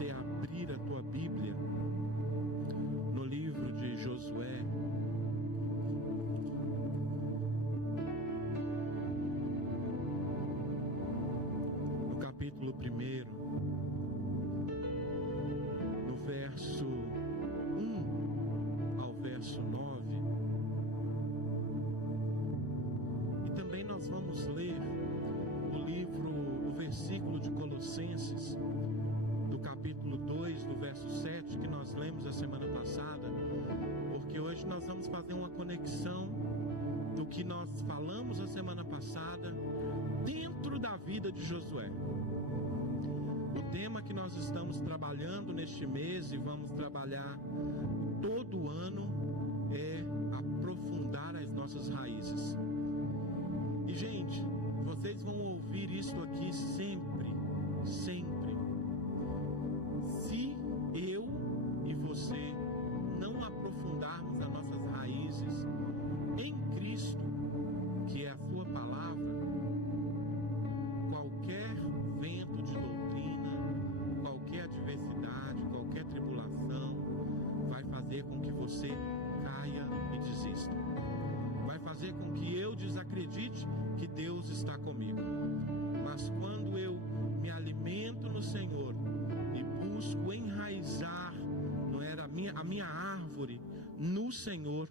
você abrir a tua Bíblia no livro de Josué. No capítulo 1, no verso 1 ao verso 9. E também nós vamos ler o versículo de Colossenses, do capítulo 2, do verso 7, que nós lemos a semana passada, porque hoje nós vamos fazer uma conexão do que nós falamos a semana passada dentro da vida de Josué. O tema que nós estamos trabalhando neste mês e vamos trabalhar todo ano é aprofundar as nossas raízes. E gente, vocês vão ouvir isso aqui sempre, sempre. Se eu e você não aprofundarmos as nossas raízes em Cristo, que é a sua palavra, qualquer vento de doutrina, qualquer adversidade, qualquer tribulação, vai fazer com que você caia e desista. Vai fazer com que eu desacredite que Deus está comigo. Mas quando eu me alimento no Senhor e busco enraizar, não era a minha árvore no Senhor,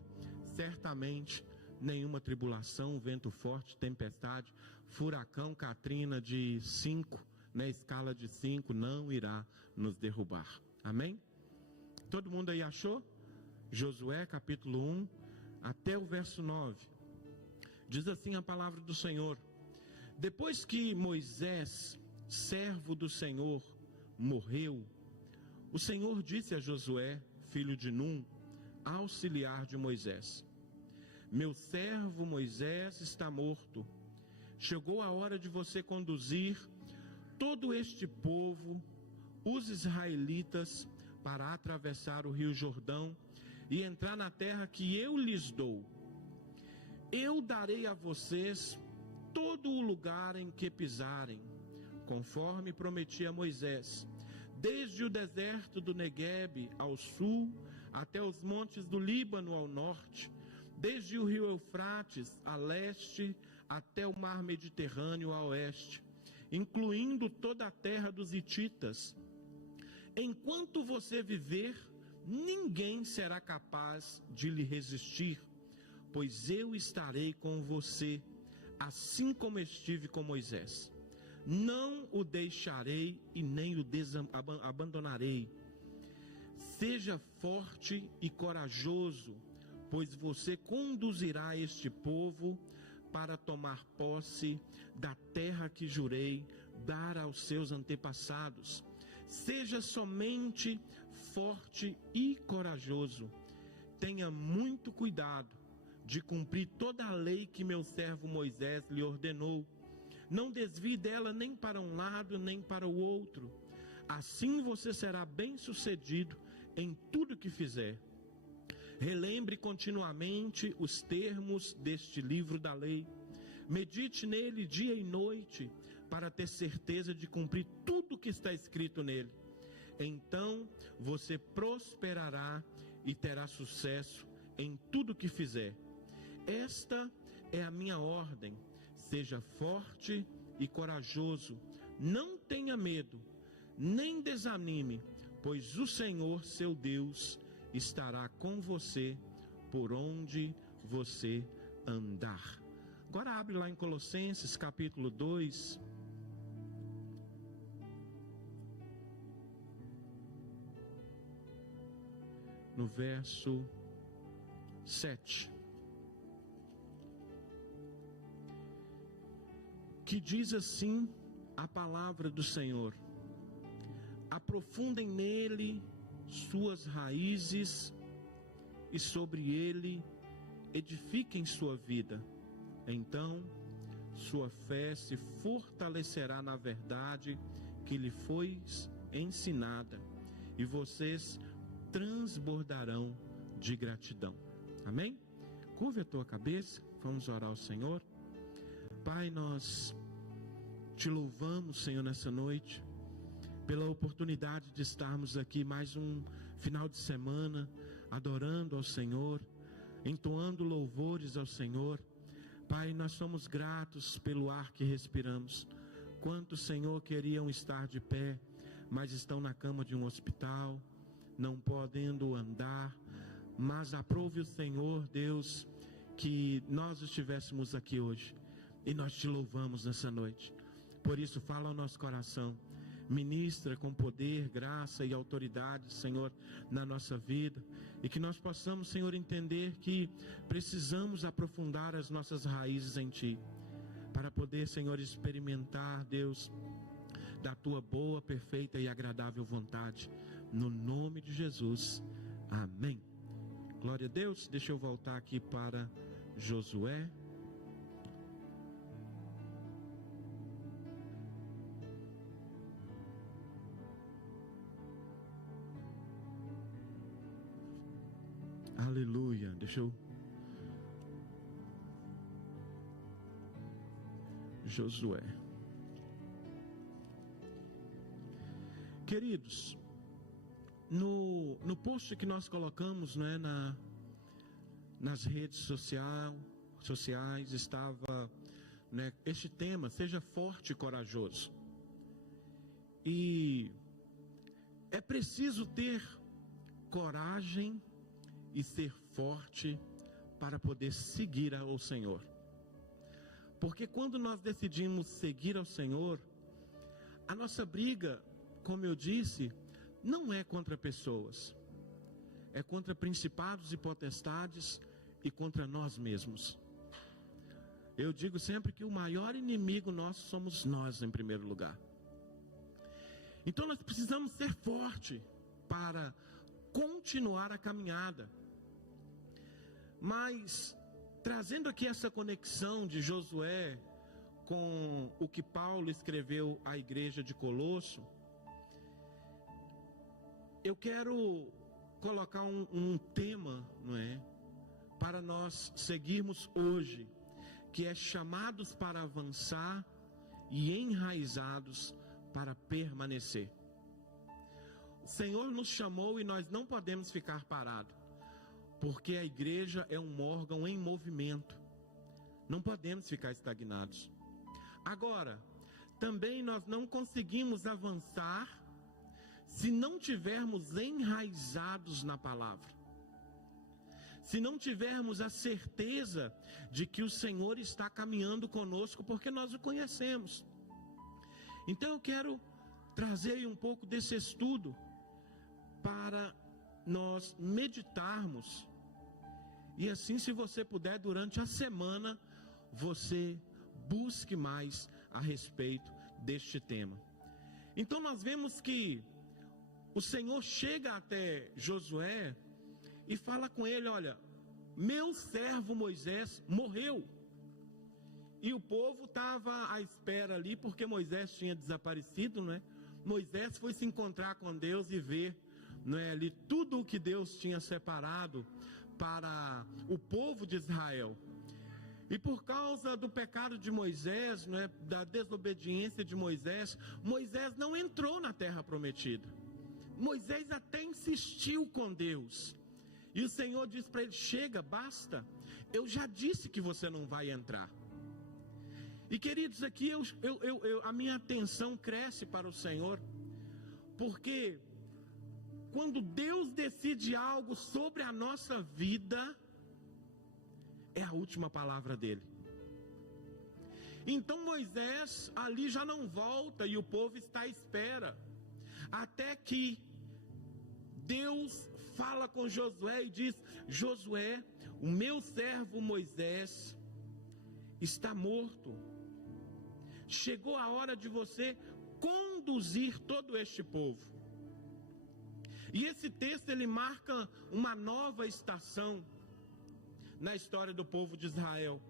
certamente nenhuma tribulação, vento forte, tempestade, furacão Katrina de 5, na escala de 5, não irá nos derrubar. Amém? Todo mundo aí achou? Josué capítulo 1 até o verso 9. Diz assim a palavra do Senhor: depois que Moisés, servo do Senhor, morreu, o Senhor disse a Josué, filho de Num, auxiliar de Moisés: meu servo Moisés está morto. Chegou a hora de você conduzir todo este povo, os israelitas, para atravessar o rio Jordão e entrar na terra que eu lhes dou. Eu darei a vocês todo o lugar em que pisarem, conforme prometi a Moisés, desde o deserto do Neguebe ao sul, até os montes do Líbano ao norte, desde o rio Eufrates a leste, até o mar Mediterrâneo a oeste, incluindo toda a terra dos hititas. Enquanto você viver, ninguém será capaz de lhe resistir, pois eu estarei com você, assim como estive com Moisés. Não o deixarei e nem o abandonarei. Seja forte e corajoso, pois você conduzirá este povo para tomar posse da terra que jurei dar aos seus antepassados. Seja somente forte e corajoso. Tenha muito cuidado de cumprir toda a lei que meu servo Moisés lhe ordenou. Não desvie dela nem para um lado nem para o outro. Assim você será bem-sucedido em tudo que fizer. Relembre continuamente os termos deste livro da lei. Medite nele dia e noite, para ter certeza de cumprir tudo que está escrito nele. Então você prosperará e terá sucesso em tudo que fizer. Esta é a minha ordem: seja forte e corajoso, não tenha medo, nem desanime, pois o Senhor seu Deus estará com você por onde você andar. Agora abre lá em Colossenses capítulo 2. No verso 7. Que diz assim a palavra do Senhor: aprofundem nele suas raízes e sobre ele edifiquem sua vida. Então sua fé se fortalecerá na verdade que lhe foi ensinada, e vocês transbordarão de gratidão. Amém? Curva a tua cabeça, vamos orar ao Senhor. Pai, nós te louvamos, Senhor, nessa noite, pela oportunidade de estarmos aqui mais um final de semana, adorando ao Senhor, entoando louvores ao Senhor. Pai, nós somos gratos pelo ar que respiramos. Quantos, Senhor, queriam estar de pé, mas estão na cama de um hospital, não podendo andar, mas aprove o Senhor, Deus, que nós estivéssemos aqui hoje, e nós te louvamos nessa noite. Por isso, fala ao nosso coração, ministra com poder, graça e autoridade, Senhor, na nossa vida, e que nós possamos, Senhor, entender que precisamos aprofundar as nossas raízes em Ti, para poder, Senhor, experimentar, Deus, da Tua boa, perfeita e agradável vontade, no nome de Jesus, amém. Glória a Deus. Deixa eu voltar aqui para Josué. Aleluia. Deixa eu... Josué. Queridos, no post que nós colocamos, né, nas redes sociais estava, né, este tema, seja forte e corajoso. E é preciso ter coragem e ser forte para poder seguir ao Senhor. Porque quando nós decidimos seguir ao Senhor, a nossa briga, como eu disse, não é contra pessoas, é contra principados e potestades e contra nós mesmos. Eu digo sempre que o maior inimigo nosso somos nós em primeiro lugar. Então nós precisamos ser fortes para continuar a caminhada. Mas, trazendo aqui essa conexão de Josué com o que Paulo escreveu à igreja de Colosso, eu quero colocar um tema, não é, para nós seguirmos hoje, que é chamados para avançar e enraizados para permanecer. O Senhor nos chamou e nós não podemos ficar parados, porque a igreja é um órgão em movimento, não podemos ficar estagnados. Agora, também nós não conseguimos avançar se não tivermos enraizados na palavra, se não tivermos a certeza de que o Senhor está caminhando conosco, porque nós o conhecemos. Então eu quero trazer aí um pouco desse estudo para nós meditarmos, e assim, se você puder, durante a semana, você busque mais a respeito deste tema. Então nós vemos que o Senhor chega até Josué e fala com ele: olha, meu servo Moisés morreu. E o povo estava à espera ali, porque Moisés tinha desaparecido, não é? Moisés foi se encontrar com Deus e ver, não é, ali tudo o que Deus tinha separado para o povo de Israel. E por causa do pecado de Moisés, não é, da desobediência de Moisés, Moisés não entrou na terra prometida. Moisés até insistiu com Deus, e o Senhor disse para ele: chega, basta, eu já disse que você não vai entrar. E queridos, aqui a minha atenção cresce para o Senhor, porque quando Deus decide algo sobre a nossa vida, é a última palavra dele. Então Moisés ali já não volta, e o povo está à espera, até que Deus fala com Josué e diz: Josué, o meu servo Moisés está morto. Chegou a hora de você conduzir todo este povo. E esse texto ele marca uma nova estação na história do povo de Israel.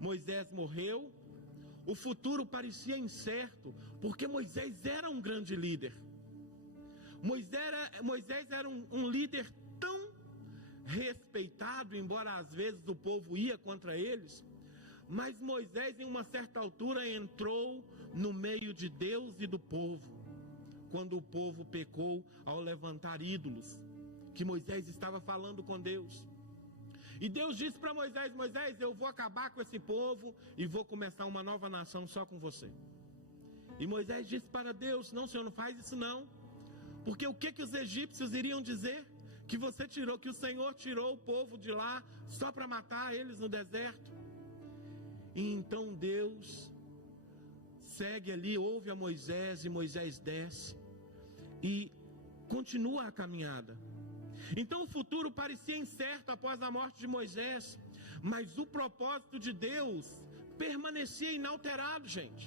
Moisés morreu, o futuro parecia incerto, porque Moisés era um grande líder. Moisés era um líder tão respeitado, embora às vezes o povo ia contra eles. Mas Moisés, em uma certa altura, entrou no meio de Deus e do povo. quando o povo pecou ao levantar ídolos, que Moisés estava falando com Deus. E Deus disse para Moisés: Moisés, eu vou acabar com esse povo e vou começar uma nova nação só com você. E Moisés disse para Deus: não, Senhor, não faz isso não, porque o que os egípcios iriam dizer? Que você tirou, que o Senhor tirou o povo de lá só para matar eles no deserto. E então Deus segue ali, ouve a Moisés, e Moisés desce e continua a caminhada. Então o futuro parecia incerto após a morte de Moisés, mas o propósito de Deus permanecia inalterado, gente.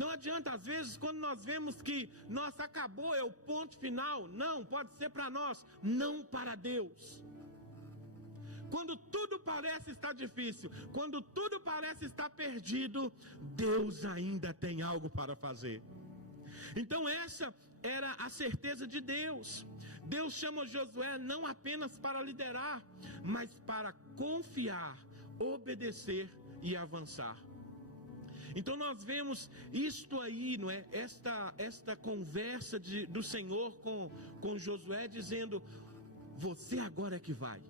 Não adianta, às vezes, quando nós vemos que, nossa, acabou, é o ponto final. Não, pode ser para nós, não para Deus. Quando tudo parece estar difícil, quando tudo parece estar perdido, Deus ainda tem algo para fazer. Então essa era a certeza de Deus. Deus chama Josué não apenas para liderar, mas para confiar, obedecer e avançar. Então nós vemos isto aí, não é? Esta conversa do Senhor com Josué, dizendo: você agora é que vai.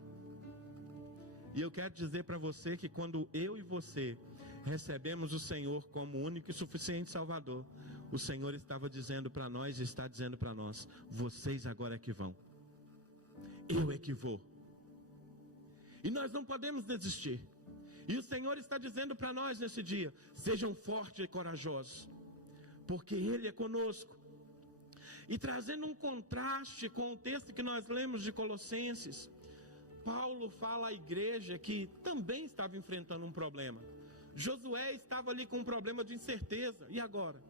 E eu quero dizer para você que quando eu e você recebemos o Senhor como único e suficiente Salvador, o Senhor estava dizendo para nós, e está dizendo para nós: vocês agora é que vão, eu é que vou. E nós não podemos desistir. E o Senhor está dizendo para nós nesse dia: sejam fortes e corajosos, porque Ele é conosco. E trazendo um contraste com o texto que nós lemos de Colossenses, Paulo fala à igreja que também estava enfrentando um problema. Josué estava ali com um problema de incerteza. E agora?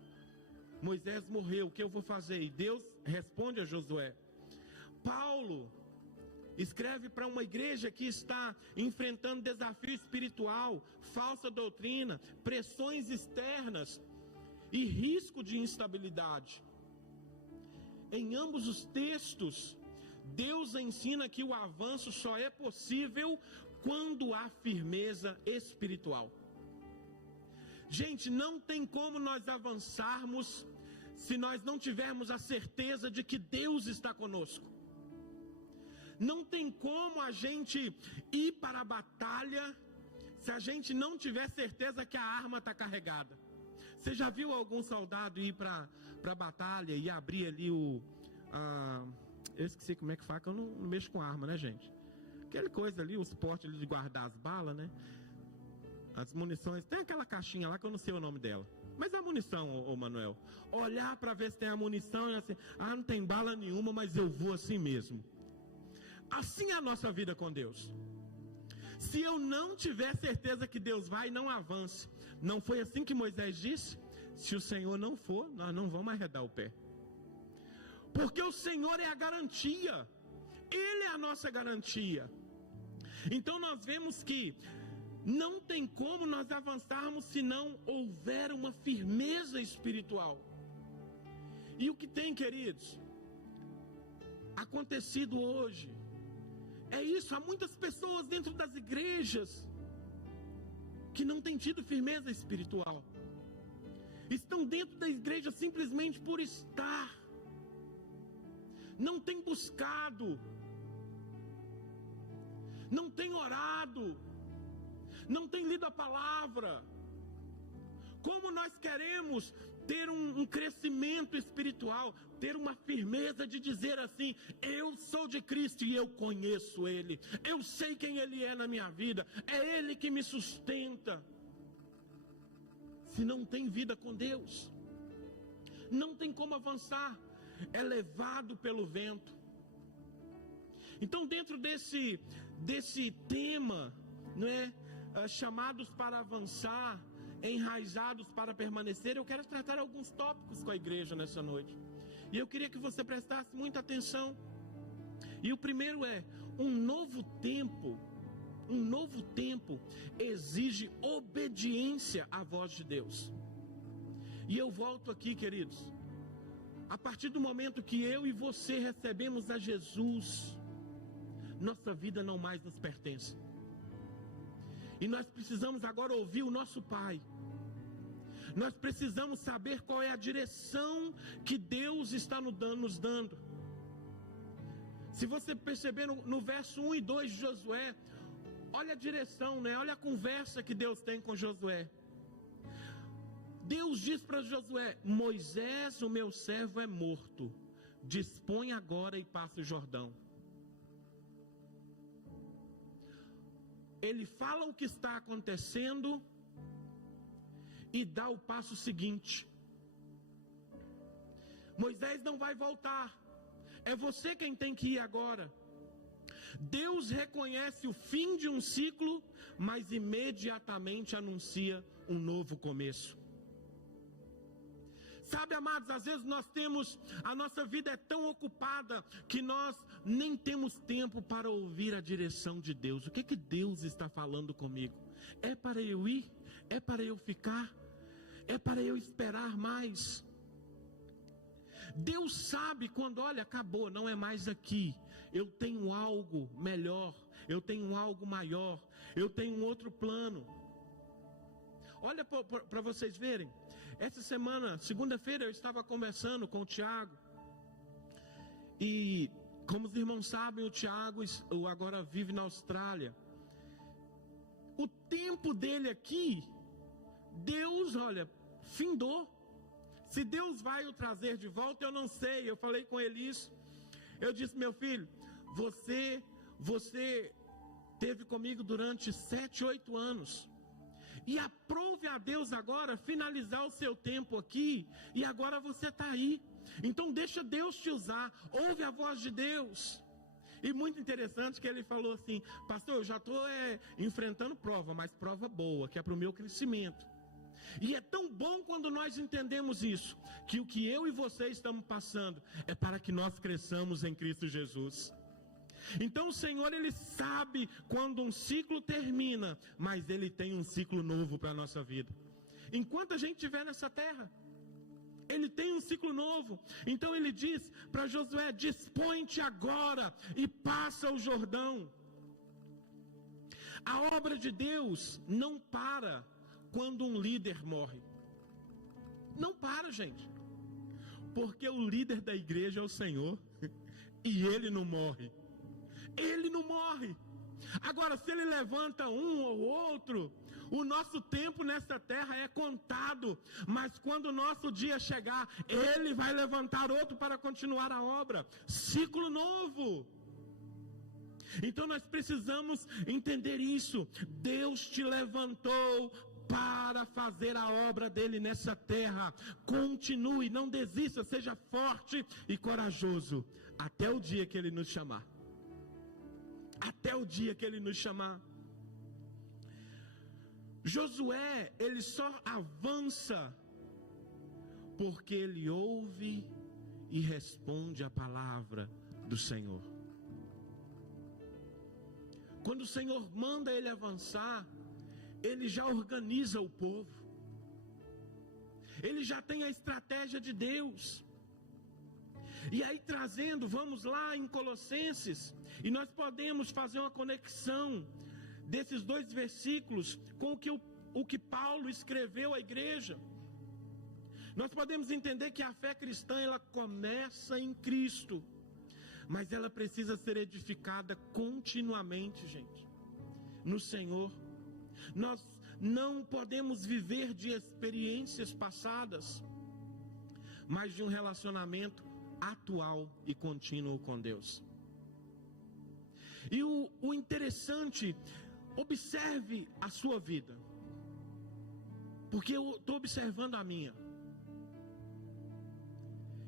Moisés morreu, o que eu vou fazer? E Deus responde a Josué. Paulo escreve para uma igreja que está enfrentando desafio espiritual, falsa doutrina, pressões externas e risco de instabilidade. Em ambos os textos, Deus ensina que o avanço só é possível quando há firmeza espiritual. Gente, não tem como nós avançarmos se nós não tivermos a certeza de que Deus está conosco. Não tem como a gente ir para a batalha se a gente não tiver certeza que a arma está carregada. Você já viu algum soldado ir para a batalha e abrir ali eu esqueci como é que fala, que eu não mexo com arma, né, gente? Aquela coisa ali, o suporte ali de guardar as balas, né? As munições, tem aquela caixinha lá que eu não sei o nome dela. Mas a munição, ô Manuel, olhar para ver se tem a munição e assim, não tem bala nenhuma, mas eu vou assim mesmo. Assim é a nossa vida com Deus. Se eu não tiver certeza que Deus vai, não avance. Não foi assim que Moisés disse? Se o Senhor não for, nós não vamos arredar o pé. Porque o Senhor é a garantia. Ele é a nossa garantia. Então nós vemos que não tem como nós avançarmos se não houver uma firmeza espiritual. E o que tem, queridos, acontecido hoje é isso. Há muitas pessoas dentro das igrejas que não têm tido firmeza espiritual. Estão dentro da igreja simplesmente por estar. Não tem buscado, não tem orado, não tem lido a palavra. Como nós queremos ter um crescimento espiritual, ter uma firmeza de dizer assim: eu sou de Cristo e eu conheço Ele, eu sei quem Ele é na minha vida, é Ele que me sustenta. Se não tem vida com Deus, não tem como avançar, é levado pelo vento. Então, dentro desse tema, não é, chamados para avançar, enraizados para permanecer, eu quero tratar alguns tópicos com a igreja nessa noite. E eu queria que você prestasse muita atenção. E o primeiro é: um novo tempo exige obediência à voz de Deus. E eu volto aqui, queridos. A partir do momento que eu e você recebemos a Jesus, nossa vida não mais nos pertence. E nós precisamos agora ouvir o nosso Pai. Nós precisamos saber qual é a direção que Deus está nos dando. Se você perceber no verso 1 e 2 de Josué, olha a direção, né? Olha a conversa que Deus tem com Josué. Deus diz para Josué: Moisés, o meu servo, é morto. Dispõe agora e passa o Jordão. Ele fala o que está acontecendo e dá o passo seguinte. Moisés não vai voltar. É você quem tem que ir agora. Deus reconhece o fim de um ciclo, mas imediatamente anuncia um novo começo. Sabe, amados, às vezes a nossa vida é tão ocupada que nós nem temos tempo para ouvir a direção de Deus. O que Deus está falando comigo? É para eu ir? É para eu ficar? É para eu esperar mais? Deus sabe quando, olha, acabou, não é mais aqui. Eu tenho algo melhor, eu tenho algo maior, eu tenho um outro plano. Olha para vocês verem. Essa semana, segunda-feira, eu estava conversando com o Tiago. E, como os irmãos sabem, o Tiago agora vive na Austrália. O tempo dele aqui, Deus, olha, findou. Se Deus vai o trazer de volta, eu não sei. Eu falei com ele isso. Eu disse: meu filho, você esteve comigo durante 7, 8 anos. E aprove a Deus agora finalizar o seu tempo aqui. E agora você está aí. Então deixa Deus te usar. Ouve a voz de Deus. E muito interessante que ele falou assim: pastor, eu já estou enfrentando prova, mas prova boa, que é para o meu crescimento. E é tão bom quando nós entendemos isso, que o que eu e você estamos passando é para que nós cresçamos em Cristo Jesus. Então o Senhor, Ele sabe quando um ciclo termina, mas Ele tem um ciclo novo para a nossa vida. Enquanto a gente estiver nessa terra, Ele tem um ciclo novo. Então Ele diz para Josué: dispõe-te agora e passa o Jordão. A obra de Deus não para quando um líder morre. Não para, gente. Porque o líder da igreja é o Senhor. E Ele não morre. Ele não morre. Agora, se Ele levanta um ou outro, o nosso tempo nessa terra é contado. Mas quando o nosso dia chegar, Ele vai levantar outro para continuar a obra. Ciclo novo. Então nós precisamos entender isso. Deus te levantou para fazer a obra dele nessa terra. Continue, não desista, seja forte e corajoso até o dia que Ele nos chamar. Até o dia que Ele nos chamar. Josué, ele só avança porque ele ouve e responde a palavra do Senhor. Quando o Senhor manda ele avançar, Ele já organiza o povo. Ele já tem a estratégia de Deus. E aí trazendo, vamos lá em Colossenses, e nós podemos fazer uma conexão desses 2 versículos com o que Paulo escreveu à igreja. Nós podemos entender que a fé cristã, ela começa em Cristo, mas ela precisa ser edificada continuamente, gente, no Senhor. Nós não podemos viver de experiências passadas, mas de um relacionamento atual e contínuo com Deus. E o interessante, observe a sua vida, porque eu estou observando a minha.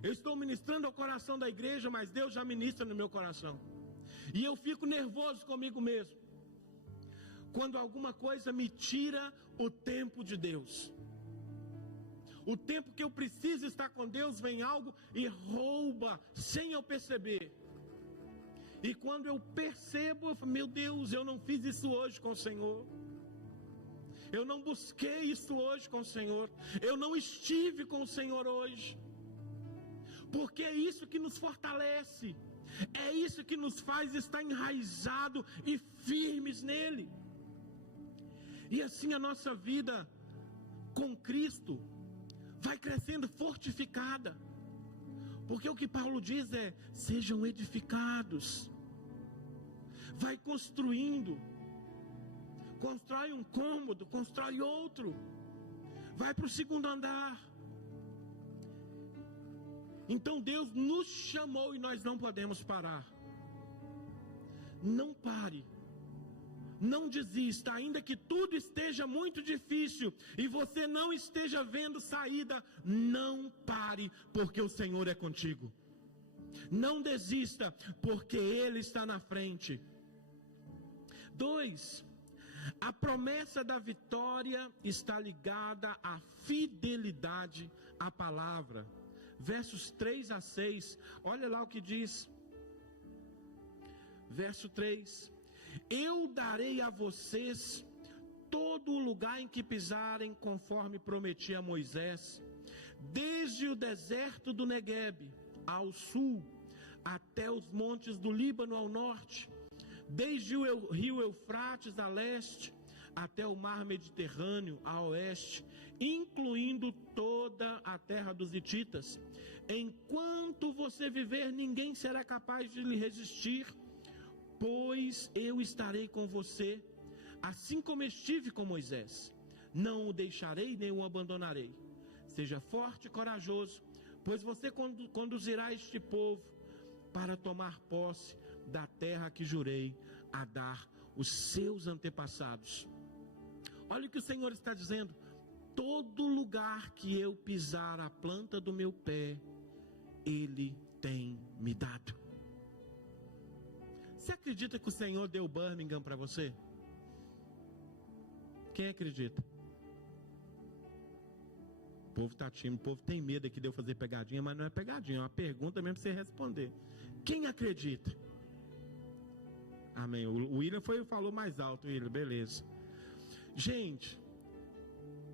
Eu estou ministrando ao coração da igreja, mas Deus já ministra no meu coração. E eu fico nervoso comigo mesmo quando alguma coisa me tira o tempo de Deus. O tempo que eu preciso estar com Deus, vem algo e rouba, sem eu perceber. E quando eu percebo, eu falo: meu Deus, eu não fiz isso hoje com o Senhor. Eu não busquei isso hoje com o Senhor. Eu não estive com o Senhor hoje. Porque é isso que nos fortalece. É isso que nos faz estar enraizado e firmes nele. E assim a nossa vida com Cristo vai crescendo fortificada. Porque o que Paulo diz é: sejam edificados. Vai construindo. Constrói um cômodo, constrói outro. Vai para o segundo andar. Então Deus nos chamou e nós não podemos parar. Não pare. Não desista, ainda que tudo esteja muito difícil e você não esteja vendo saída, não pare, porque o Senhor é contigo. Não desista, porque Ele está na frente. 2. A promessa da vitória está ligada à fidelidade à palavra. Versos 3 a 6, olha lá o que diz. Verso 3: eu darei a vocês todo o lugar em que pisarem, conforme prometi a Moisés, desde o deserto do Neguebe ao sul, até os montes do Líbano ao norte, desde o rio Eufrates a leste, até o mar Mediterrâneo a oeste, incluindo toda a terra dos hititas. Enquanto você viver, ninguém será capaz de lhe resistir, pois eu estarei com você, assim como estive com Moisés. Não o deixarei nem o abandonarei. Seja forte e corajoso, pois você conduzirá este povo para tomar posse da terra que jurei a dar os seus antepassados. Olha o que o Senhor está dizendo: todo lugar que eu pisar a planta do meu pé, Ele tem me dado. Você acredita que o Senhor deu Birmingham para você? Quem acredita? O povo está tímido, o povo tem medo aqui de eu fazer pegadinha, mas não é pegadinha, é uma pergunta mesmo para você responder. Quem acredita? Amém. O William falou mais alto, William, beleza. Gente,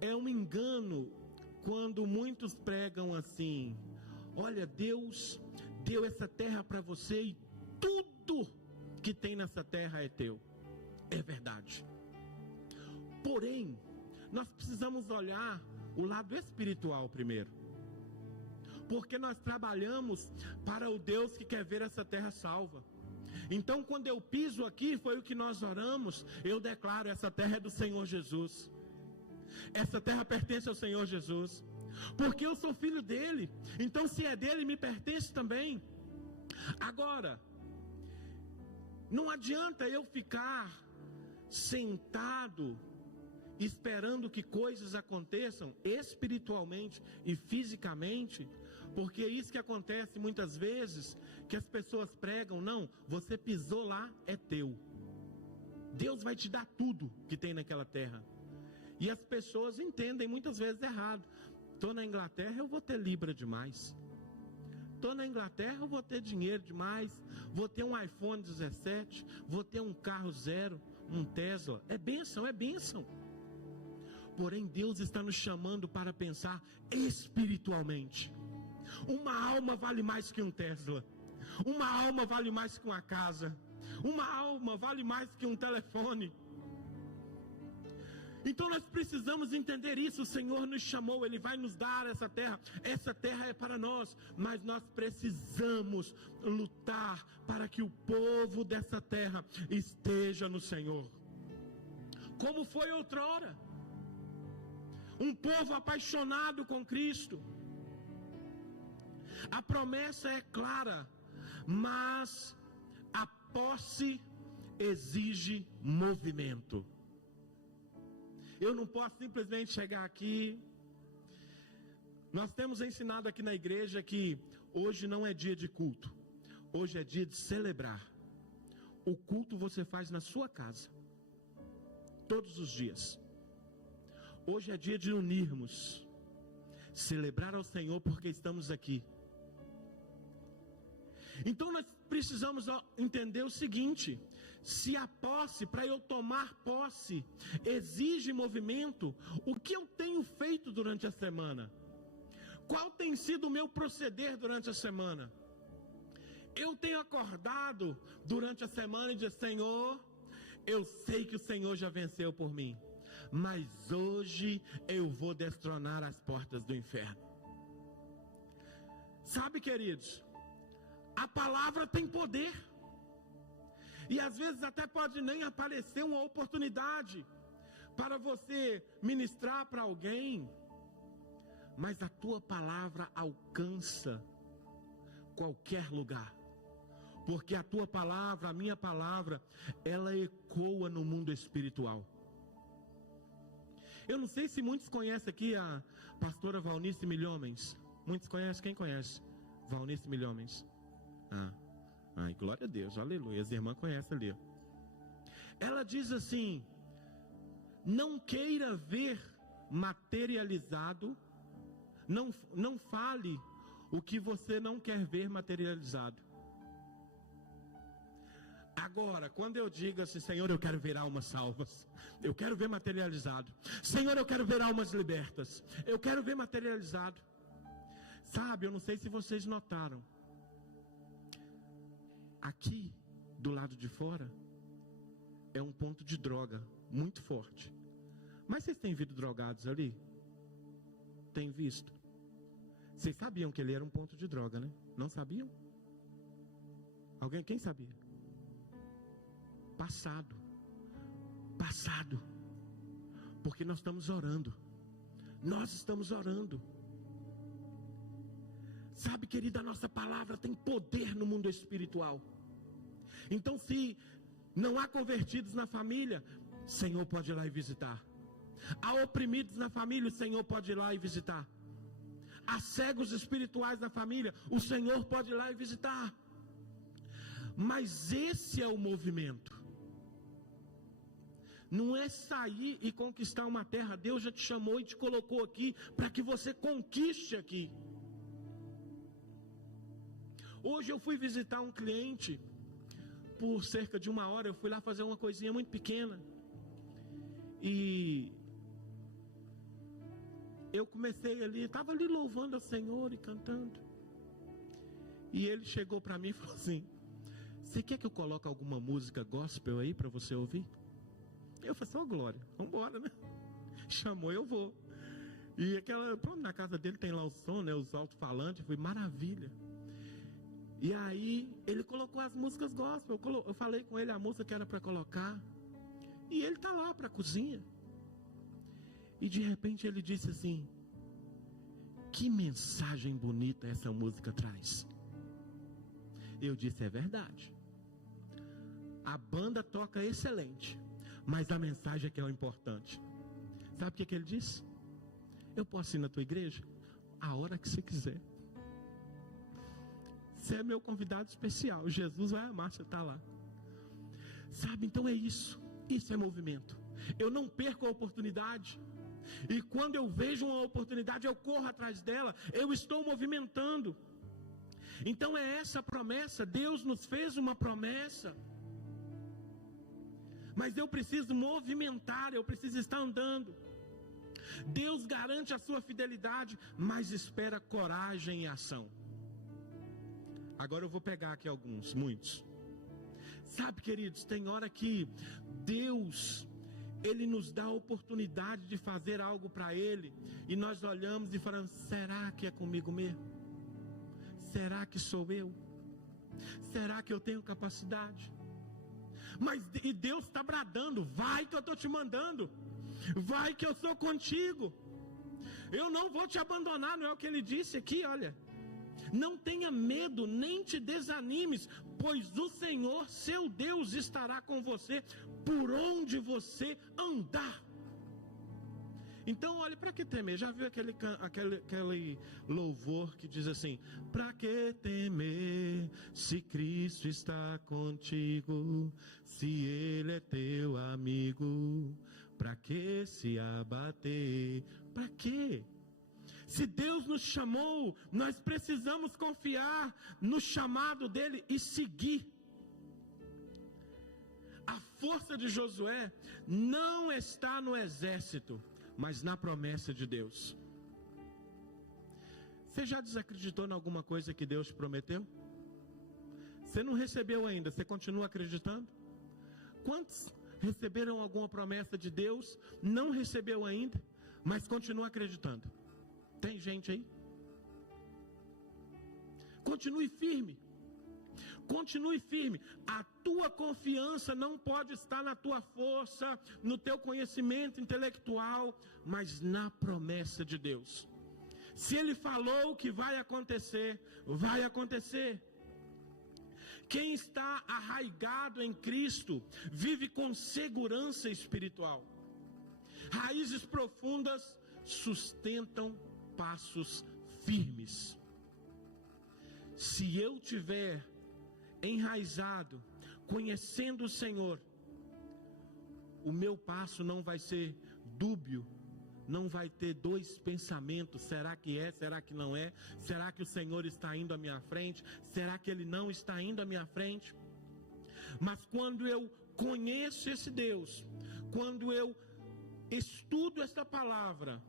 é um engano quando muitos pregam assim: olha, Deus deu essa terra para você e tudo que tem nessa terra é teu. É verdade. Porém, nós precisamos olhar o lado espiritual primeiro, porque nós trabalhamos para o Deus que quer ver essa terra salva. Então, quando eu piso aqui, foi o que nós oramos, eu declaro: essa terra é do Senhor Jesus, essa terra pertence ao Senhor Jesus, porque eu sou filho dele. Então, se é dele, me pertence também. Agora, não adianta eu ficar sentado esperando que coisas aconteçam espiritualmente e fisicamente, porque é isso que acontece muitas vezes, que as pessoas pregam: não, você pisou lá, é teu. Deus vai te dar tudo que tem naquela terra. E as pessoas entendem muitas vezes errado. Estou na Inglaterra, eu vou ter libra demais. Estou na Inglaterra, eu vou ter dinheiro demais, vou ter um iPhone 17, vou ter um carro zero, um Tesla. É bênção, é bênção. Porém, Deus está nos chamando para pensar espiritualmente. Uma alma vale mais que um Tesla. Uma alma vale mais que uma casa. Uma alma vale mais que um telefone. Então nós precisamos entender isso. O Senhor nos chamou, Ele vai nos dar essa terra. Essa terra é para nós, mas nós precisamos lutar para que o povo dessa terra esteja no Senhor, como foi outrora. Um povo apaixonado com Cristo. A promessa é clara, mas a posse exige movimento. Eu não posso simplesmente chegar aqui. Nós temos ensinado aqui na igreja que hoje não é dia de culto, hoje é dia de celebrar. O culto você faz na sua casa, todos os dias. Hoje é dia de unirmos, celebrar ao Senhor porque estamos aqui. Então nós precisamos entender o seguinte: se a posse, para eu tomar posse, exige movimento, o que eu tenho feito durante a semana? Qual tem sido o meu proceder durante a semana? Eu tenho acordado durante a semana e dito: Senhor, eu sei que o Senhor já venceu por mim, mas hoje eu vou destronar as portas do inferno. Sabe, queridos, a palavra tem poder. E às vezes até pode nem aparecer uma oportunidade para você ministrar para alguém, mas a tua palavra alcança qualquer lugar. Porque a tua palavra, a minha palavra, ela ecoa no mundo espiritual. Eu não sei se muitos conhecem aqui a pastora Valnice Milhomens. Muitos conhecem? Quem conhece? Valnice Milhomens. Ai, glória a Deus, aleluia. As irmãs conhecem ali. Ela diz assim: não queira ver materializado, não fale o que você não quer ver materializado. Agora, quando eu digo assim, Senhor, eu quero ver almas salvas, eu quero ver materializado. Senhor, eu quero ver almas libertas, eu quero ver materializado. Sabe, eu não sei se vocês notaram, aqui do lado de fora é um ponto de droga muito forte. Mas vocês têm visto drogados ali? Tem visto? Vocês sabiam que ele era um ponto de droga, né? Não sabiam? Alguém? Quem sabia? Passado. Porque nós estamos orando. Nós estamos orando. Sabe, querida, a nossa palavra tem poder no mundo espiritual. Então, se não há convertidos na família, o Senhor pode ir lá e visitar. Há oprimidos na família, o Senhor pode ir lá e visitar. Há cegos espirituais na família, o Senhor pode ir lá e visitar. Mas esse é o movimento. Não é sair e conquistar uma terra. Deus já te chamou e te colocou aqui para que você conquiste aqui. Hoje eu fui visitar um cliente por cerca de 1 hora. Eu fui lá fazer uma coisinha muito pequena. E eu comecei ali, estava ali louvando ao Senhor e cantando. E ele chegou para mim e falou assim: você quer que eu coloque alguma música gospel aí para você ouvir? Eu falei: só glória, vamos embora, né? Chamou, eu vou. E pronto, na casa dele tem lá o som, né? Os alto-falantes, foi maravilha. E aí ele colocou as músicas gospel. Eu falei com ele a música que era para colocar. E ele está lá para a cozinha. E de repente ele disse assim: que mensagem bonita essa música traz. Eu disse: é verdade. A banda toca excelente, mas a mensagem é que é o importante. Sabe o que ele disse? Eu posso ir na tua igreja a hora que você quiser. Você é meu convidado especial. Jesus vai amar você estar lá. Sabe, então é isso. Isso é movimento. Eu não perco a oportunidade. E quando eu vejo uma oportunidade, eu corro atrás dela. Eu estou movimentando. Então é essa a promessa. Deus nos fez uma promessa. Mas eu preciso movimentar. Eu preciso estar andando. Deus garante a sua fidelidade, mas espera coragem e ação. Agora eu vou pegar aqui muitos. Sabe, queridos, tem hora que Deus, Ele nos dá a oportunidade de fazer algo para Ele, e nós olhamos e falamos: será que é comigo mesmo? Será que sou eu? Será que eu tenho capacidade? E Deus está bradando: vai que eu estou te mandando, vai que eu sou contigo, eu não vou te abandonar. Não é o que Ele disse aqui, olha. Não tenha medo, nem te desanimes, pois o Senhor, seu Deus, estará com você por onde você andar. Então, olha, para que temer? Já viu aquele louvor que diz assim: para que temer, se Cristo está contigo, se Ele é teu amigo, para que se abater? Para quê? Se Deus nos chamou, nós precisamos confiar no chamado dele e seguir. A força de Josué não está no exército, mas na promessa de Deus. Você já desacreditou em alguma coisa que Deus prometeu? Você não recebeu ainda, você continua acreditando? Quantos receberam alguma promessa de Deus, não recebeu ainda, mas continua acreditando. Tem gente aí? Continue firme. Continue firme. A tua confiança não pode estar na tua força, no teu conhecimento intelectual, mas na promessa de Deus. Se Ele falou que vai acontecer, vai acontecer. Quem está arraigado em Cristo vive com segurança espiritual. Raízes profundas sustentam passos firmes. Se eu tiver enraizado, conhecendo o Senhor, o meu passo não vai ser dúbio, não vai ter dois pensamentos: será que é, será que não é? Será que o Senhor está indo à minha frente? Será que Ele não está indo à minha frente? Mas quando eu conheço esse Deus, quando eu estudo esta palavra,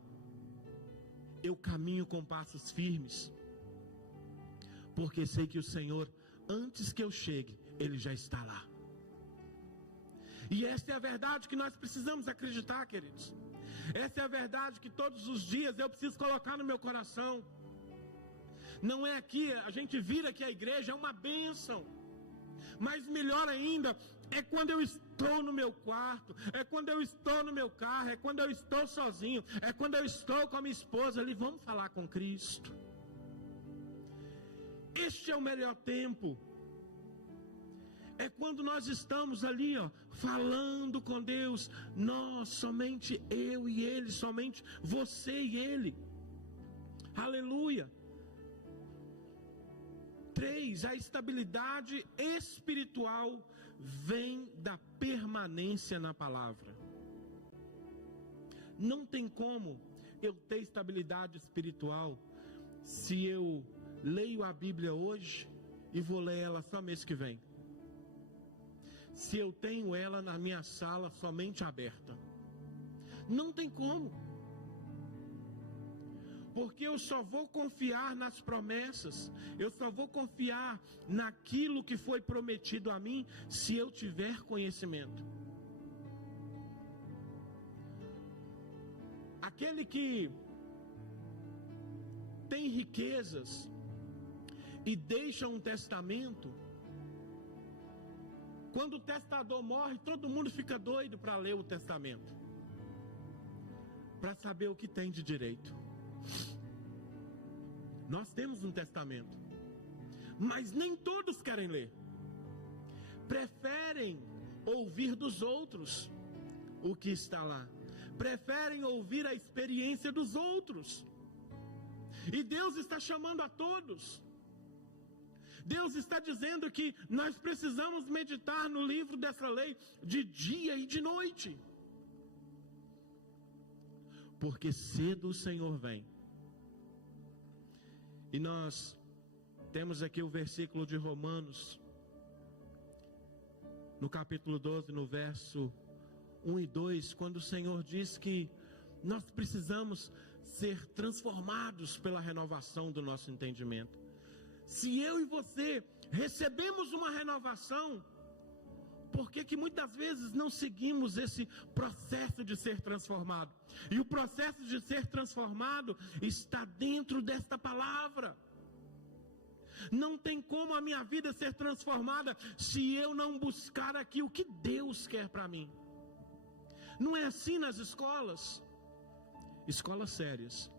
eu caminho com passos firmes, porque sei que o Senhor, antes que eu chegue, Ele já está lá. E esta é a verdade que nós precisamos acreditar, queridos. Essa é a verdade que todos os dias eu preciso colocar no meu coração. Não é aqui, a gente vira que a igreja é uma bênção. Mas melhor ainda, é quando eu estou no meu quarto, é quando eu estou no meu carro, é quando eu estou sozinho, é quando eu estou com a minha esposa ali, vamos falar com Cristo. Este é o melhor tempo. É quando nós estamos ali, falando com Deus. Nós, somente eu e Ele, somente você e Ele. Aleluia. 3. A estabilidade espiritual vem da permanência na palavra. Não tem como eu ter estabilidade espiritual se eu leio a Bíblia hoje e vou ler ela só mês que vem. Se eu tenho ela na minha sala somente aberta. Não tem como. Porque eu só vou confiar nas promessas, eu só vou confiar naquilo que foi prometido a mim, se eu tiver conhecimento. Aquele que tem riquezas e deixa um testamento, quando o testador morre, todo mundo fica doido para ler o testamento, para saber o que tem de direito. Nós temos um testamento, mas nem todos querem ler. Preferem ouvir dos outros o que está lá. Preferem ouvir a experiência dos outros. E Deus está chamando a todos. Deus está dizendo que nós precisamos meditar no livro dessa lei de dia e de noite. Porque cedo o Senhor vem. E nós temos aqui o versículo de Romanos, no capítulo 12, no verso 1 e 2, quando o Senhor diz que nós precisamos ser transformados pela renovação do nosso entendimento. Se eu e você recebemos uma renovação, por que muitas vezes não seguimos esse processo de ser transformado? E o processo de ser transformado está dentro desta palavra. Não tem como a minha vida ser transformada se eu não buscar aqui o que Deus quer para mim. Não é assim nas escolas sérias.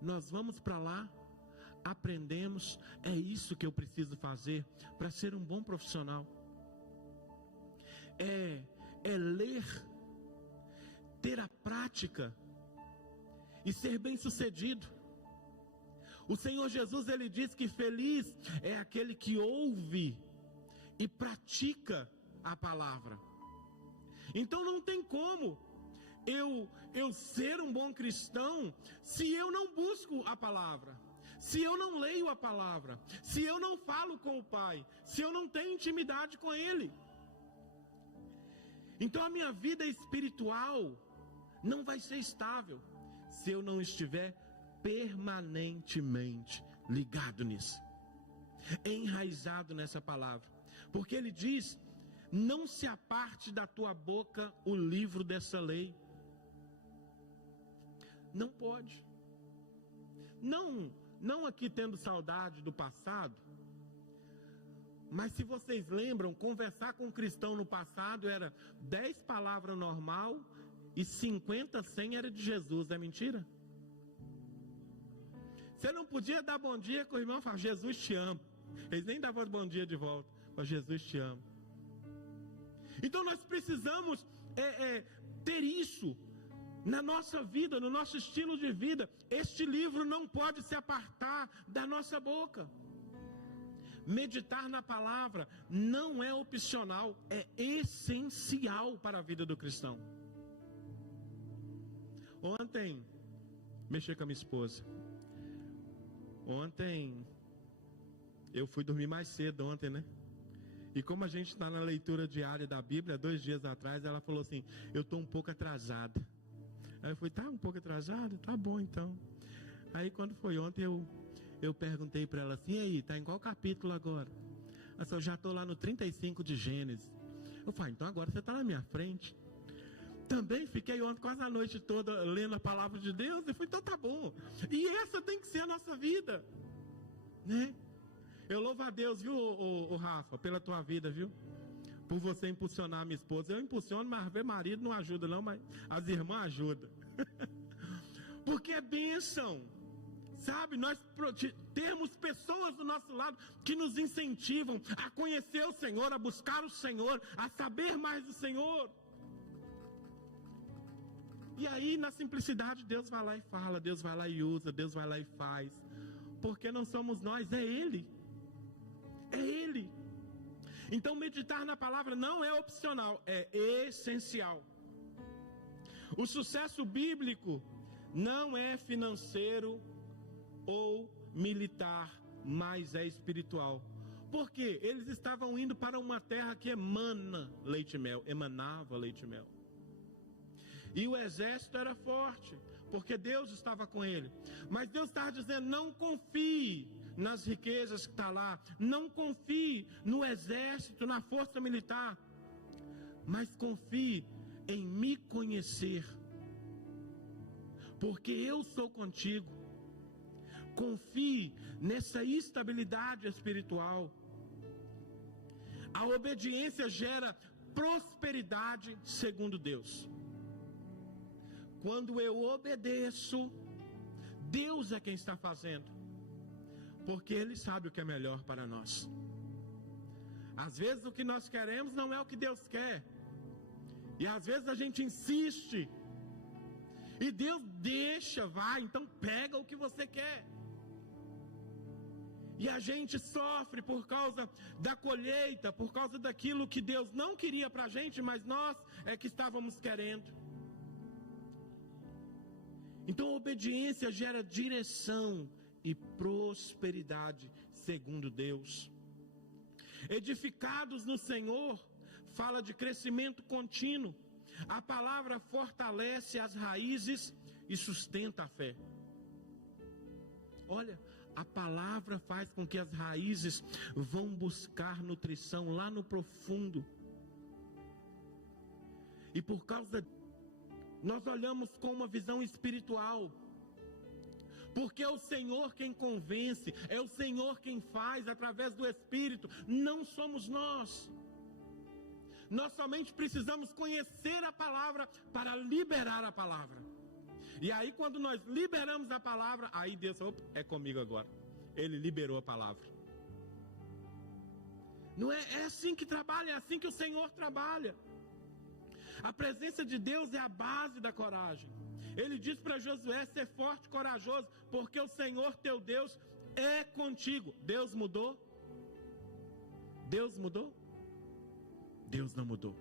Nós vamos para lá, aprendemos, é isso que eu preciso fazer para ser um bom profissional. É ler, ter a prática e ser bem-sucedido. O Senhor Jesus, Ele diz que feliz é aquele que ouve e pratica a palavra. Então não tem como eu ser um bom cristão se eu não busco a palavra, se eu não leio a palavra, se eu não falo com o Pai, se eu não tenho intimidade com Ele. Então a minha vida espiritual não vai ser estável se eu não estiver permanentemente ligado nisso, enraizado nessa palavra. Porque Ele diz não se aparte da tua boca o livro dessa lei. Não pode. Não aqui tendo saudade do passado, mas se vocês lembram, conversar com um cristão no passado era 10 palavras normal e 50, 100 era de Jesus, é mentira? Você não podia dar bom dia com o irmão e falar, Jesus te ama. Eles nem davam bom dia de volta, mas Jesus te ama. Então nós precisamos ter isso na nossa vida, no nosso estilo de vida. Este livro não pode se apartar da nossa boca. Meditar na palavra não é opcional, é essencial para a vida do cristão. Ontem, mexi com a minha esposa. Ontem, eu fui dormir mais cedo ontem, né? E como a gente está na leitura diária da Bíblia, 2 dias atrás, ela falou assim, eu estou um pouco atrasada. Aí eu falei, tá um pouco atrasada? Tá bom então. Aí quando foi ontem, eu perguntei para ela assim, e aí, tá em qual capítulo agora? Ela falou, eu já estou lá no 35 de Gênesis. Eu falei, então agora você está na minha frente. Também fiquei ontem quase a noite toda lendo a palavra de Deus. E falei, então tá bom. E essa tem que ser a nossa vida, né? Eu louvo a Deus, viu, o Rafa, pela tua vida, viu? Por você impulsionar a minha esposa. Eu impulsiono, mas ver marido não ajuda não, mas as irmãs ajudam. Porque é bênção. Sabe, nós temos pessoas do nosso lado que nos incentivam a conhecer o Senhor, a buscar o Senhor, a saber mais do Senhor. E aí, na simplicidade, Deus vai lá e fala, Deus vai lá e usa, Deus vai lá e faz. Porque não somos nós, é Ele. É Ele. Então, meditar na palavra não é opcional, é essencial. O sucesso bíblico não é financeiro ou militar, mas é espiritual. Porque eles estavam indo para uma terra que emana leite e mel, emanava leite e mel. E o exército era forte, porque Deus estava com ele. Mas Deus estava dizendo, não confie nas riquezas que está lá, não confie no exército, na força militar, mas confie em me conhecer, porque eu sou contigo. Confie nessa estabilidade espiritual. A obediência gera prosperidade segundo Deus. Quando eu obedeço, Deus é quem está fazendo, porque Ele sabe o que é melhor para nós. Às vezes o que nós queremos não é o que Deus quer, e às vezes a gente insiste, e Deus deixa, vai, então pega o que você quer. E a gente sofre por causa da colheita, por causa daquilo que Deus não queria para a gente, mas nós é que estávamos querendo. Então a obediência gera direção e prosperidade segundo Deus. Edificados no Senhor, fala de crescimento contínuo. A palavra fortalece as raízes e sustenta a fé. Olha, a palavra faz com que as raízes vão buscar nutrição lá no profundo. E por causa nós olhamos com uma visão espiritual, porque é o Senhor quem convence, é o Senhor quem faz através do Espírito, não somos nós. Nós somente precisamos conhecer a palavra para liberar a palavra. E aí quando nós liberamos a palavra, aí Deus, opa, é comigo agora. Ele liberou a palavra. Não é assim que trabalha, é assim que o Senhor trabalha. A presença de Deus é a base da coragem. Ele diz para Josué, ser forte e corajoso, porque o Senhor teu Deus é contigo. Deus mudou? Deus mudou? Deus não mudou.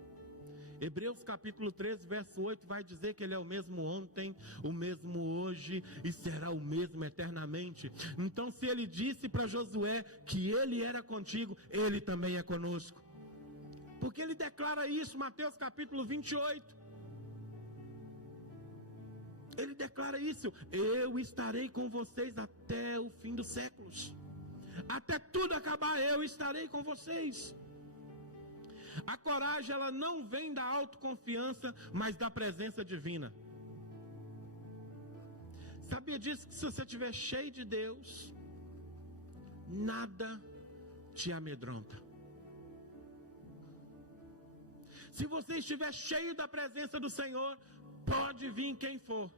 Hebreus capítulo 13, verso 8 vai dizer que Ele é o mesmo ontem, o mesmo hoje e será o mesmo eternamente. Então se Ele disse para Josué que Ele era contigo, Ele também é conosco. Porque Ele declara isso, Mateus capítulo 28. Ele declara isso, eu estarei com vocês até o fim dos séculos. Até tudo acabar, eu estarei com vocês. A coragem, ela não vem da autoconfiança, mas da presença divina. Sabia disso, que se você estiver cheio de Deus, nada te amedronta. Se você estiver cheio da presença do Senhor, pode vir quem for.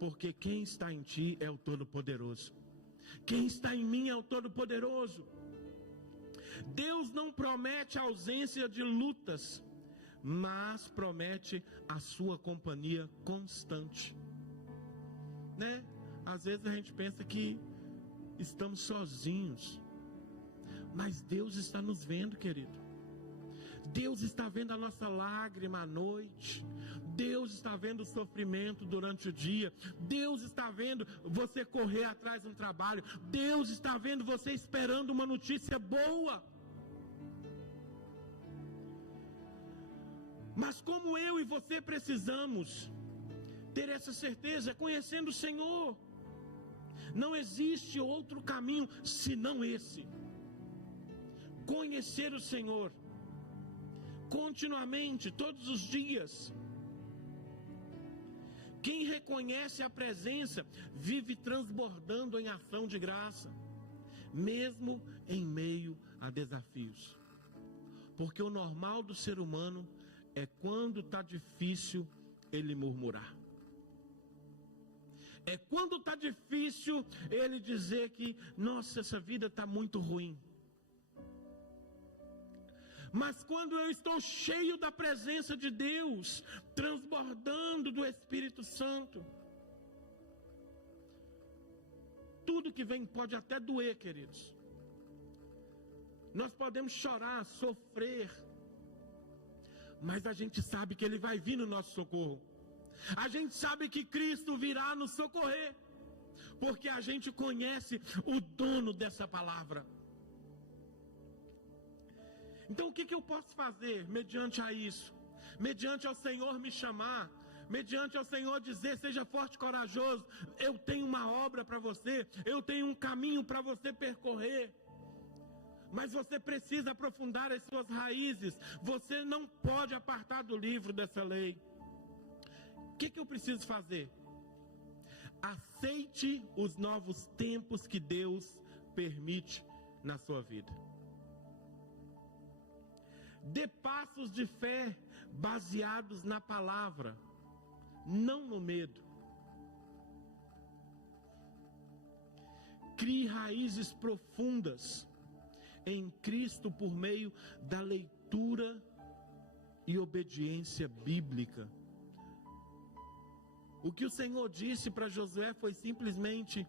Porque quem está em ti é o Todo-Poderoso. Quem está em mim é o Todo-Poderoso. Deus não promete ausência de lutas, mas promete a sua companhia constante. Né? Às vezes a gente pensa que estamos sozinhos, mas Deus está nos vendo, querido. Deus está vendo a nossa lágrima à noite. Deus está vendo o sofrimento durante o dia. Deus está vendo você correr atrás de um trabalho. Deus está vendo você esperando uma notícia boa. Mas como eu e você precisamos ter essa certeza, conhecendo o Senhor. Não existe outro caminho senão esse. Conhecer o Senhor continuamente, todos os dias. Quem reconhece a presença vive transbordando em ação de graça, mesmo em meio a desafios. Porque o normal do ser humano é quando está difícil ele murmurar. É quando está difícil ele dizer que, nossa, essa vida está muito ruim. Mas quando eu estou cheio da presença de Deus, transbordando do Espírito Santo, tudo que vem pode até doer, queridos. Nós podemos chorar, sofrer, mas a gente sabe que Ele vai vir no nosso socorro. A gente sabe que Cristo virá nos socorrer, porque a gente conhece o dono dessa palavra. Então o que eu posso fazer mediante a isso? Mediante ao Senhor me chamar, mediante ao Senhor dizer, seja forte e corajoso, eu tenho uma obra para você, eu tenho um caminho para você percorrer. Mas você precisa aprofundar as suas raízes, você não pode apartar do livro dessa lei. O que eu preciso fazer? Aceite os novos tempos que Deus permite na sua vida. Dê passos de fé baseados na palavra, não no medo. Crie raízes profundas em Cristo por meio da leitura e obediência bíblica. O que o Senhor disse para Josué foi simplesmente: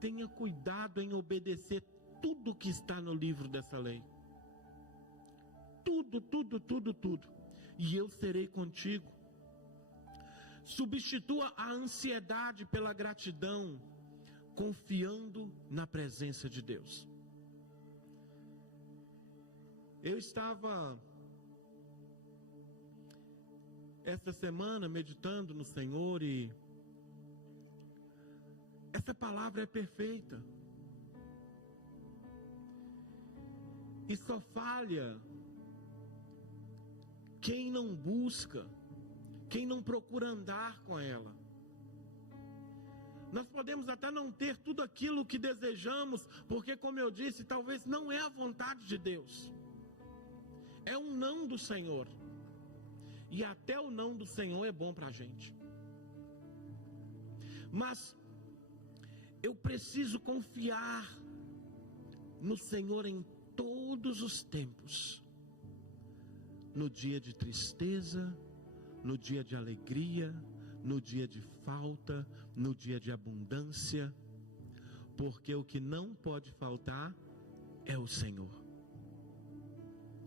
tenha cuidado em obedecer tudo que está no livro dessa lei. Tudo. E eu serei contigo. Substitua a ansiedade pela gratidão, confiando na presença de Deus. Eu estava esta semana meditando no Senhor e essa palavra é perfeita. E só falha quem não busca, quem não procura andar com ela. Nós podemos até não ter tudo aquilo que desejamos, porque, como eu disse, talvez não é a vontade de Deus. É um não do Senhor. E até o não do Senhor é bom para a gente. Mas eu preciso confiar no Senhor em todos os tempos. No dia de tristeza, no dia de alegria, no dia de falta, no dia de abundância, porque o que não pode faltar é o Senhor.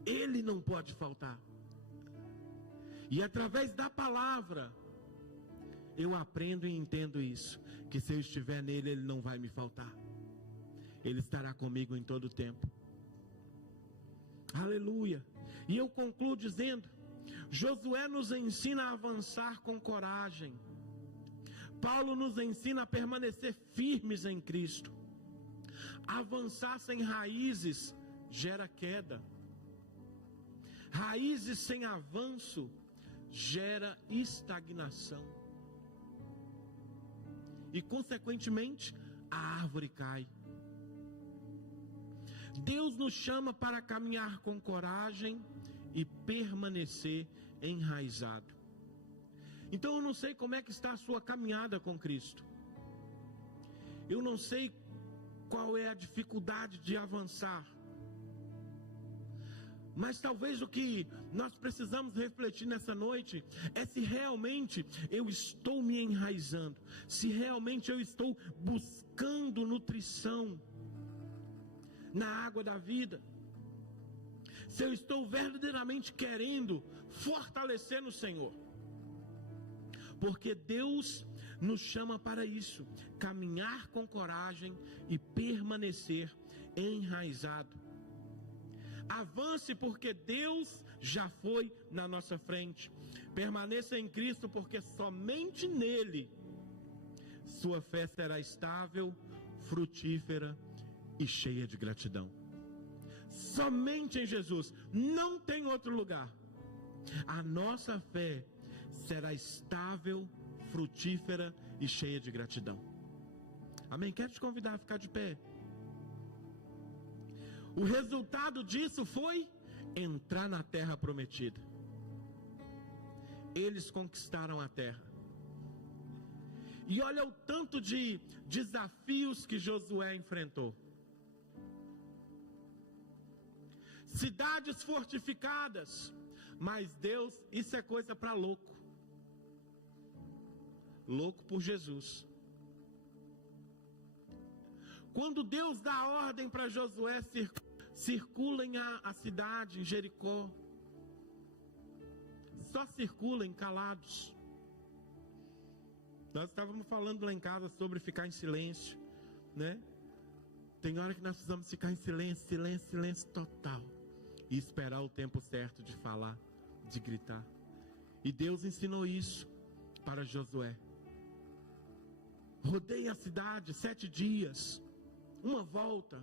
Ele não pode faltar. E através da palavra, eu aprendo e entendo isso, que se eu estiver nele, ele não vai me faltar. Ele estará comigo em todo o tempo. Aleluia. E eu concluo dizendo, Josué nos ensina a avançar com coragem. Paulo nos ensina a permanecer firmes em Cristo. Avançar sem raízes gera queda. Raízes sem avanço gera estagnação. E consequentemente, a árvore cai. Deus nos chama para caminhar com coragem e permanecer enraizado. Então eu não sei como é que está a sua caminhada com Cristo. Eu não sei qual é a dificuldade de avançar. Mas talvez o que nós precisamos refletir nessa noite é se realmente eu estou me enraizando, se realmente eu estou buscando nutrição na água da vida, se eu estou verdadeiramente querendo fortalecer no Senhor. Porque Deus nos chama para isso, caminhar com coragem e permanecer enraizado. Avance porque Deus já foi na nossa frente. Permaneça em Cristo porque somente nele sua fé será estável, frutífera e cheia de gratidão. Somente em Jesus, não tem outro lugar. A nossa fé será estável, frutífera e cheia de gratidão. Amém? Quero te convidar a ficar de pé. O resultado disso foi entrar na terra prometida. Eles conquistaram a terra. E olha o tanto de desafios que Josué enfrentou. Cidades fortificadas. Mas Deus, isso é coisa para louco. Louco por Jesus. Quando Deus dá ordem para Josué, circulem a cidade, em Jericó. Só circulem calados. Nós estávamos falando lá em casa sobre ficar em silêncio, né? Tem hora que nós precisamos ficar em silêncio, silêncio, silêncio total. E esperar o tempo certo de falar, de gritar. E Deus ensinou isso para Josué. Rodeie a cidade 7 dias, uma volta.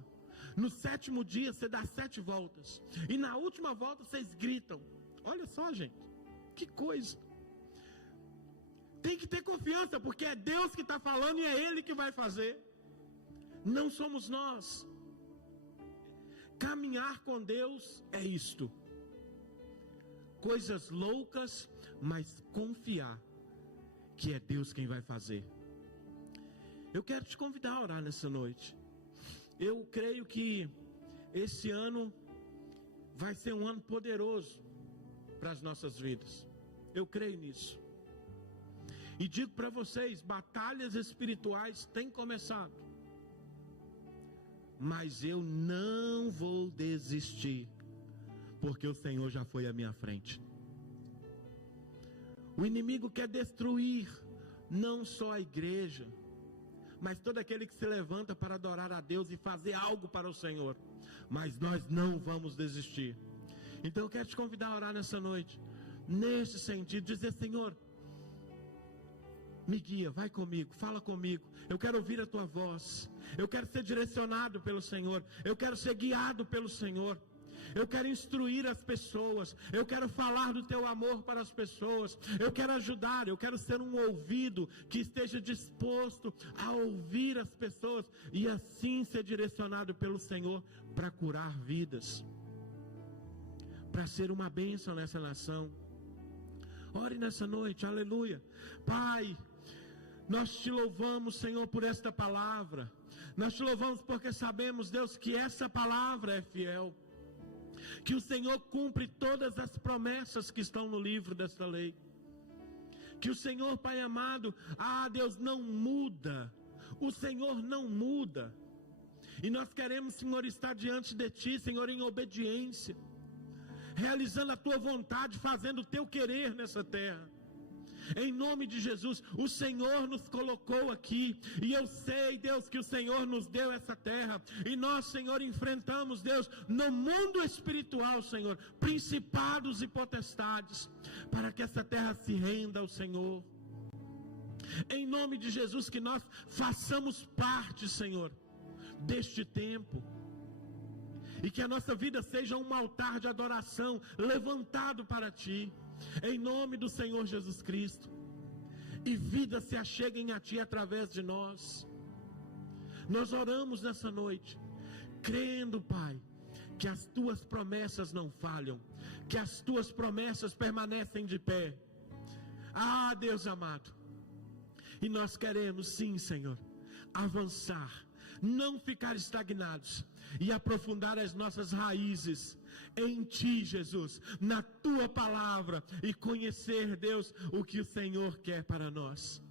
No 7º dia você dá 7 voltas. E na última volta vocês gritam. Olha só, gente, que coisa. Tem que ter confiança, porque é Deus que está falando e é Ele que vai fazer. Não somos nós. Caminhar com Deus é isto. Coisas loucas, mas confiar que é Deus quem vai fazer. Eu quero te convidar a orar nessa noite. Eu creio que esse ano vai ser um ano poderoso para as nossas vidas. Eu creio nisso. E digo para vocês, batalhas espirituais têm começado. Mas eu não vou desistir, porque o Senhor já foi à minha frente. O inimigo quer destruir não só a igreja, mas todo aquele que se levanta para adorar a Deus e fazer algo para o Senhor. Mas nós não vamos desistir. Então eu quero te convidar a orar nessa noite, nesse sentido, dizer: Senhor, me guia, vai comigo, fala comigo. Eu quero ouvir a tua voz. Eu quero ser direcionado pelo Senhor. Eu quero ser guiado pelo Senhor. Eu quero instruir as pessoas. Eu quero falar do teu amor para as pessoas. Eu quero ajudar. Eu quero ser um ouvido que esteja disposto a ouvir as pessoas e assim ser direcionado pelo Senhor para curar vidas, para ser uma bênção nessa nação. Ore nessa noite, aleluia. Pai, nós te louvamos, Senhor, por esta palavra. Nós te louvamos porque sabemos, Deus, que essa palavra é fiel, que o Senhor cumpre todas as promessas que estão no livro desta lei, que o Senhor, Pai amado, Deus, não muda. O Senhor não muda. E nós queremos, Senhor, estar diante de Ti, Senhor, em obediência, realizando a tua vontade, fazendo o teu querer nessa terra. Em nome de Jesus, o Senhor nos colocou aqui, e eu sei, Deus, que o Senhor nos deu essa terra, e nós, Senhor, enfrentamos, Deus, no mundo espiritual, Senhor, principados e potestades, para que essa terra se renda ao Senhor. Em nome de Jesus, que nós façamos parte, Senhor, deste tempo, e que a nossa vida seja um altar de adoração levantado para Ti, em nome do Senhor Jesus Cristo, e vidas se acheguem a Ti através de nós. Nós oramos nessa noite, crendo, Pai, que as Tuas promessas não falham, que as Tuas promessas permanecem de pé. Ah, Deus amado, e nós queremos sim, Senhor, avançar, não ficar estagnados e aprofundar as nossas raízes em Ti, Jesus, na Tua palavra, e conhecer, Deus, o que o Senhor quer para nós.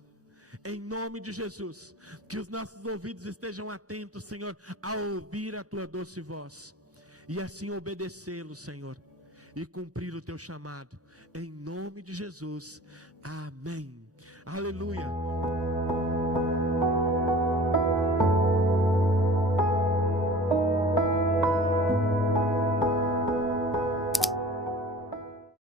Em nome de Jesus, que os nossos ouvidos estejam atentos, Senhor, a ouvir a Tua doce voz, e assim obedecê-lo, Senhor, e cumprir o Teu chamado, em nome de Jesus, amém, aleluia.